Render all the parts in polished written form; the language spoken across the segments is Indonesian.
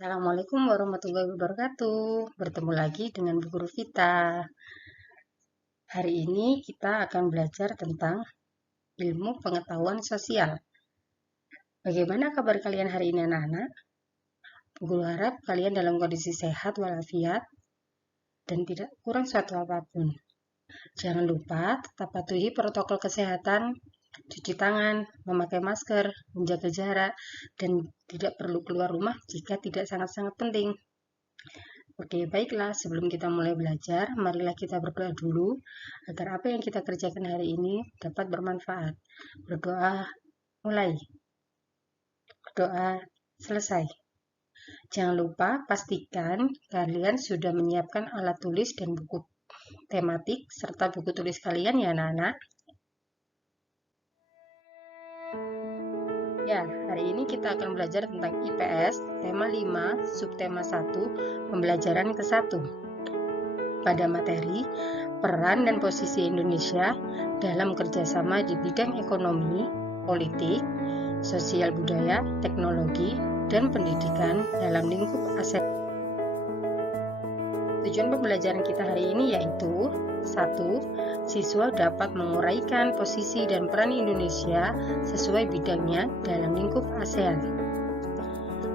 Assalamualaikum warahmatullahi wabarakatuh. Bertemu lagi dengan Bu Guru Vita. Hari ini kita akan belajar tentang ilmu pengetahuan sosial. Bagaimana kabar kalian hari ini anak-anak? Bu Guru harap kalian dalam kondisi sehat walafiat dan tidak kurang suatu apapun. Jangan lupa tetap patuhi protokol kesehatan, cuci tangan, memakai masker, menjaga jarak, dan tidak perlu keluar rumah jika tidak sangat-sangat penting. Oke, baiklah. Sebelum kita mulai belajar, marilah kita berdoa dulu agar apa yang kita kerjakan hari ini dapat bermanfaat. Berdoa mulai, berdoa selesai. Jangan lupa pastikan kalian sudah menyiapkan alat tulis dan buku tematik serta buku tulis kalian ya anak-anak. Ya, hari ini kita akan belajar tentang IPS, tema 5, subtema 1, pembelajaran ke-1. Pada materi, peran dan posisi Indonesia dalam kerjasama di bidang ekonomi, politik, sosial budaya, teknologi, dan pendidikan dalam lingkup ASEAN. Tujuan pembelajaran kita hari ini yaitu 1. Siswa dapat menguraikan posisi dan peran Indonesia sesuai bidangnya dalam lingkup ASEAN.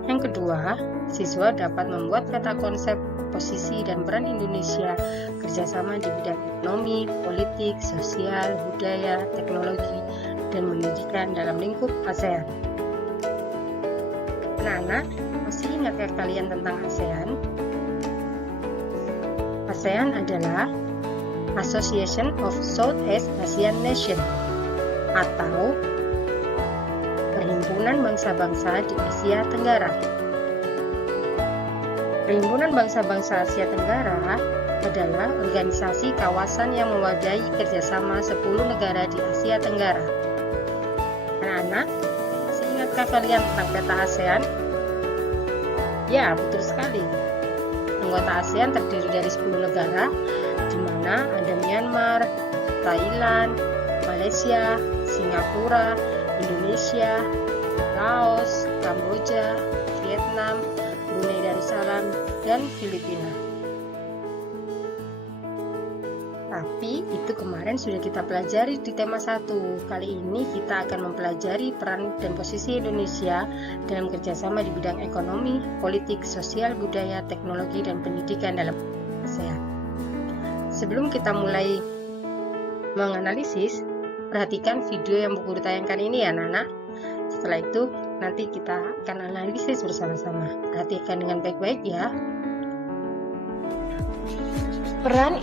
Yang kedua, siswa dapat membuat peta konsep posisi dan peran Indonesia kerjasama di bidang ekonomi, politik, sosial, budaya, teknologi, dan pendidikan dalam lingkup ASEAN. Anak-anak, masih ingatkah kalian tentang ASEAN? ASEAN adalah Association of Southeast Asian Nations atau Perhimpunan Bangsa-Bangsa di Asia Tenggara. Perhimpunan Bangsa-Bangsa Asia Tenggara adalah organisasi kawasan yang mewadahi kerjasama 10 negara di Asia Tenggara. Anak-anak, masih ingatkah kalian tentang peta ASEAN? Ya, betul sekali. Anggota ASEAN terdiri dari 10 negara, di mana ada Myanmar, Thailand, Malaysia, Singapura, Indonesia, Laos, Kamboja, Vietnam, Brunei Darussalam, dan Filipina. Tapi itu kemarin sudah kita pelajari di tema 1. Kali ini kita akan mempelajari peran dan posisi Indonesia dalam kerjasama di bidang ekonomi, politik, sosial, budaya, teknologi, dan pendidikan dalam ASEAN. Sebelum kita mulai menganalisis, perhatikan video yang Bu Guru tayangkan ini ya anak-anak. Setelah itu nanti kita akan analisis bersama-sama. Perhatikan dengan baik-baik ya. Peran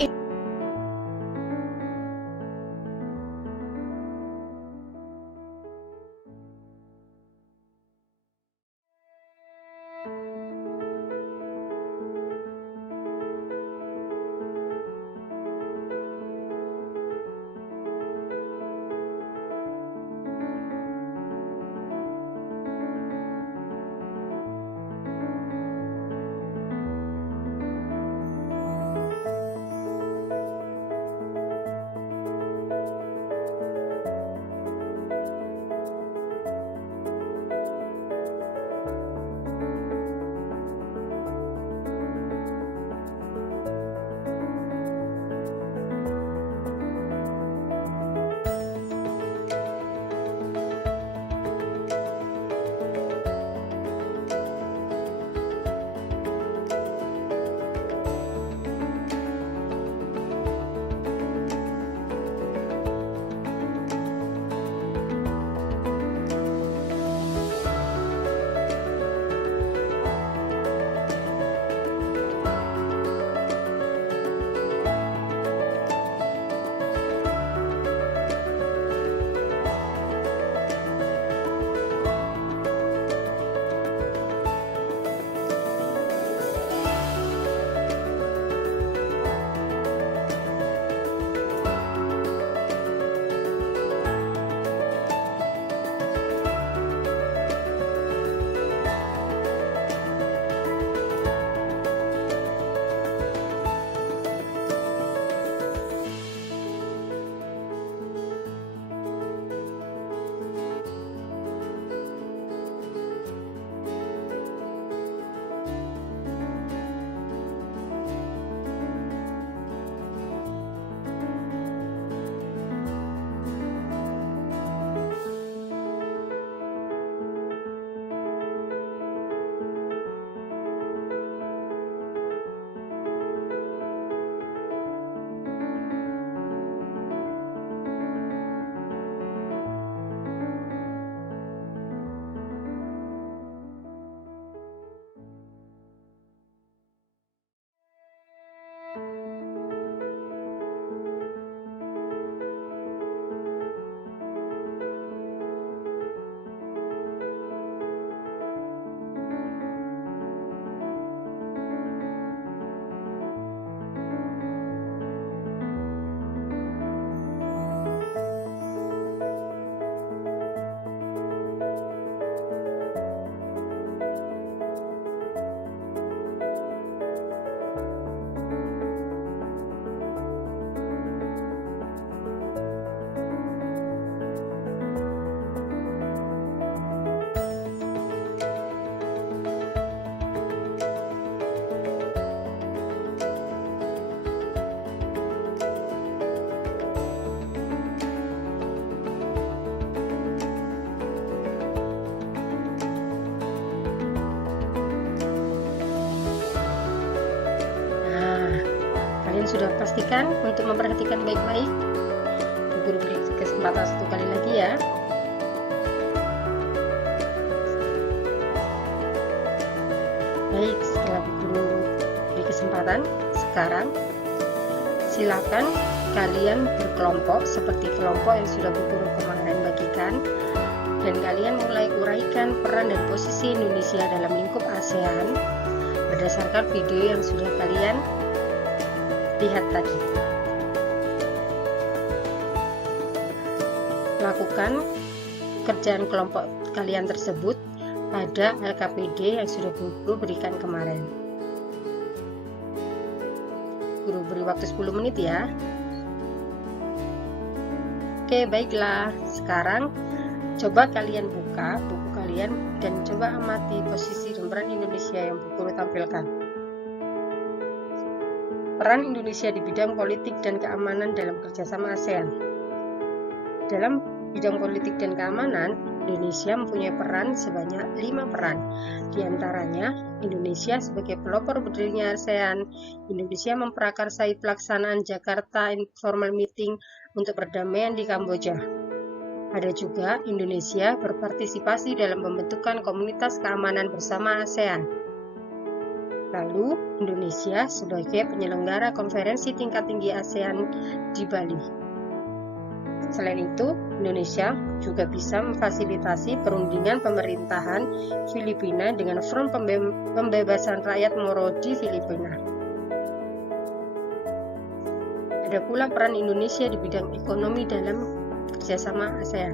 sudah pastikan untuk memperhatikan baik-baik. Bu Guru beri kesempatan satu kali lagi ya. Baik, setelah Bu Guru beri kesempatan, sekarang silakan kalian berkelompok seperti kelompok yang sudah Bu Guru kemarin bagikan, dan kalian mulai uraikan peran dan posisi Indonesia dalam lingkup ASEAN berdasarkan video yang sudah kalian lihat tadi. Lakukan kerjaan kelompok kalian tersebut pada LKPD yang sudah Bu Guru berikan kemarin. Guru beri waktu 10 menit ya. Oke, baiklah. Sekarang coba kalian buka buku kalian dan coba amati posisi dan peran Indonesia yang Bu Guru tampilkan. Peran Indonesia di bidang politik dan keamanan dalam kerjasama ASEAN. Dalam bidang politik dan keamanan, Indonesia mempunyai peran sebanyak 5 peran. Di antaranya, Indonesia sebagai pelopor berdirinya ASEAN, Indonesia memprakarsai pelaksanaan Jakarta Informal Meeting untuk perdamaian di Kamboja. Ada juga Indonesia berpartisipasi dalam pembentukan komunitas keamanan bersama ASEAN. Lalu, Indonesia sebagai penyelenggara konferensi tingkat tinggi ASEAN di Bali. Selain itu, Indonesia juga bisa memfasilitasi perundingan pemerintahan Filipina dengan Front Pembebasan Rakyat Moro di Filipina. Ada pula peran Indonesia di bidang ekonomi dalam kerjasama ASEAN.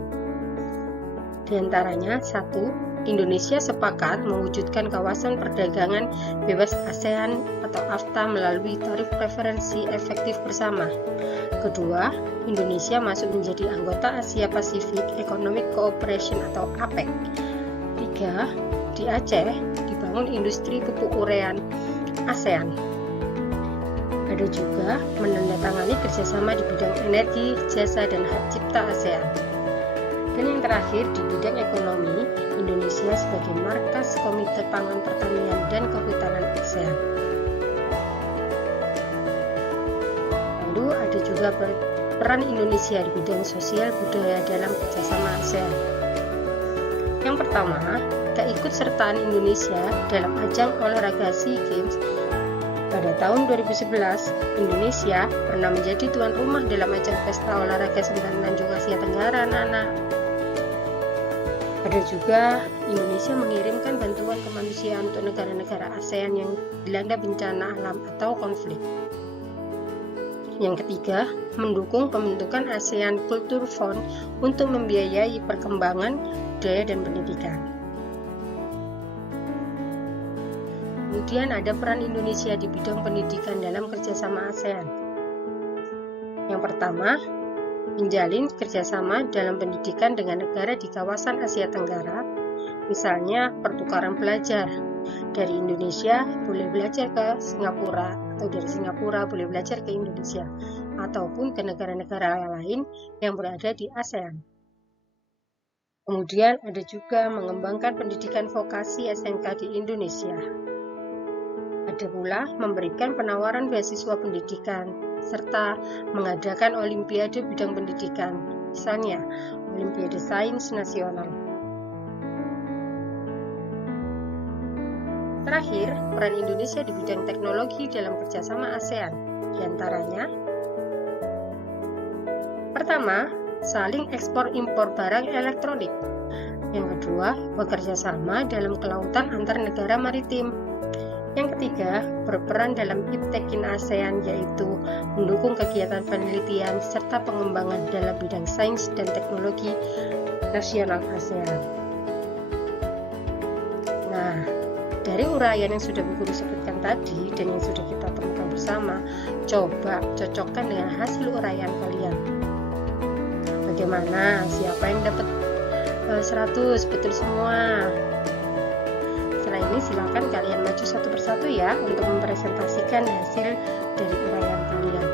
Di antaranya, 1. Indonesia sepakat mewujudkan kawasan perdagangan bebas ASEAN atau AFTA melalui tarif preferensi efektif bersama. Kedua, Indonesia masuk menjadi anggota Asia Pacific Economic Cooperation atau APEC. 3. Di Aceh dibangun industri pupuk urean ASEAN. Ada juga menandatangani kerjasama di bidang energi, jasa, dan hak cipta ASEAN. Dan yang terakhir, di bidang ekonomi, Indonesia sebagai markas Komite Pangan Pertanian dan Kehutanan ASEAN. Lalu ada juga peran Indonesia di bidang sosial budaya dalam kerjasama ASEAN. Yang pertama, keikutsertaan Indonesia dalam ajang olahraga SEA Games. Pada tahun 2011, Indonesia pernah menjadi tuan rumah dalam ajang pesta olahraga semenanjung Asia Tenggara, anak-anak. Ada juga Indonesia mengirimkan bantuan kemanusiaan untuk negara-negara ASEAN yang dilanda bencana alam atau konflik. Yang ketiga, mendukung pembentukan ASEAN Culture Fund untuk membiayai perkembangan budaya dan pendidikan. Kemudian ada peran Indonesia di bidang pendidikan dalam kerjasama ASEAN. Yang pertama, menjalin kerjasama dalam pendidikan dengan negara di kawasan Asia Tenggara, misalnya pertukaran pelajar. Dari Indonesia boleh belajar ke Singapura, atau dari Singapura boleh belajar ke Indonesia, ataupun ke negara-negara lain yang berada di ASEAN. Kemudian ada juga mengembangkan pendidikan vokasi SMK di Indonesia. Ada pula memberikan penawaran beasiswa pendidikan, serta mengadakan olimpiade bidang pendidikan, misalnya Olimpiade Sains Nasional. Terakhir, peran Indonesia di bidang teknologi dalam kerjasama ASEAN, di antaranya: pertama, saling ekspor impor barang elektronik. Yang kedua, bekerja sama dalam kelautan antar negara maritim. Yang ketiga, berperan dalam IPTEKIN ASEAN, yaitu mendukung kegiatan penelitian serta pengembangan dalam bidang sains dan teknologi nasional ASEAN. Nah, dari uraian yang sudah Bu Guru sebutkan tadi dan yang sudah kita temukan bersama, coba cocokkan dengan hasil uraian kalian. Bagaimana? Siapa yang dapat 100? Betul semua. Setelah ini silakan kalian maju satu persatu ya untuk mempresentasikan hasil dari uraian kalian.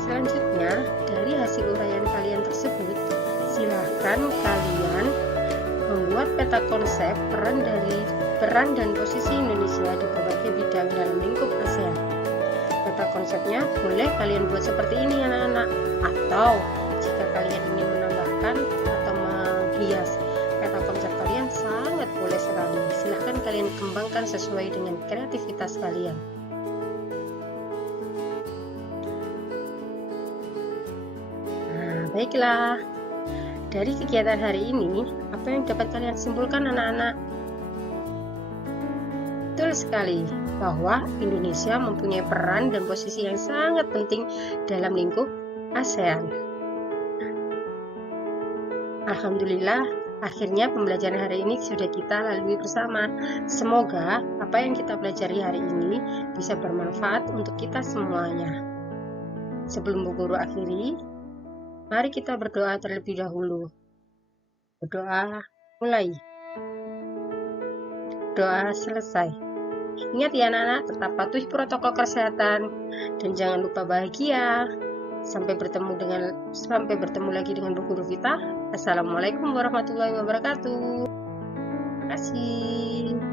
Selanjutnya, dari hasil uraian kalian tersebut, silakan kalian membuat peta konsep peran dari peran dan posisi Indonesia di berbagai bidang dalam lingkup ASEAN. Kata konsepnya boleh kalian buat seperti ini anak-anak, atau jika kalian ingin menambahkan atau menghias kata konsep kalian sangat boleh sekali. Silahkan kalian kembangkan sesuai dengan kreativitas kalian. Nah, baiklah. Dari kegiatan hari ini, apa yang dapat kalian simpulkan anak-anak? Betul sekali bahwa Indonesia mempunyai peran dan posisi yang sangat penting dalam lingkup ASEAN. Alhamdulillah, akhirnya pembelajaran hari ini sudah kita lalui bersama. Semoga apa yang kita pelajari hari ini bisa bermanfaat untuk kita semuanya. Sebelum Bu Guru akhiri, mari kita berdoa terlebih dahulu. Berdoa mulai. Doa selesai. Ingat ya anak-anak, tetap patuhi protokol kesehatan dan jangan lupa bahagia. Sampai bertemu lagi dengan Bu Guru Vita. Assalamualaikum warahmatullahi wabarakatuh. Terima kasih.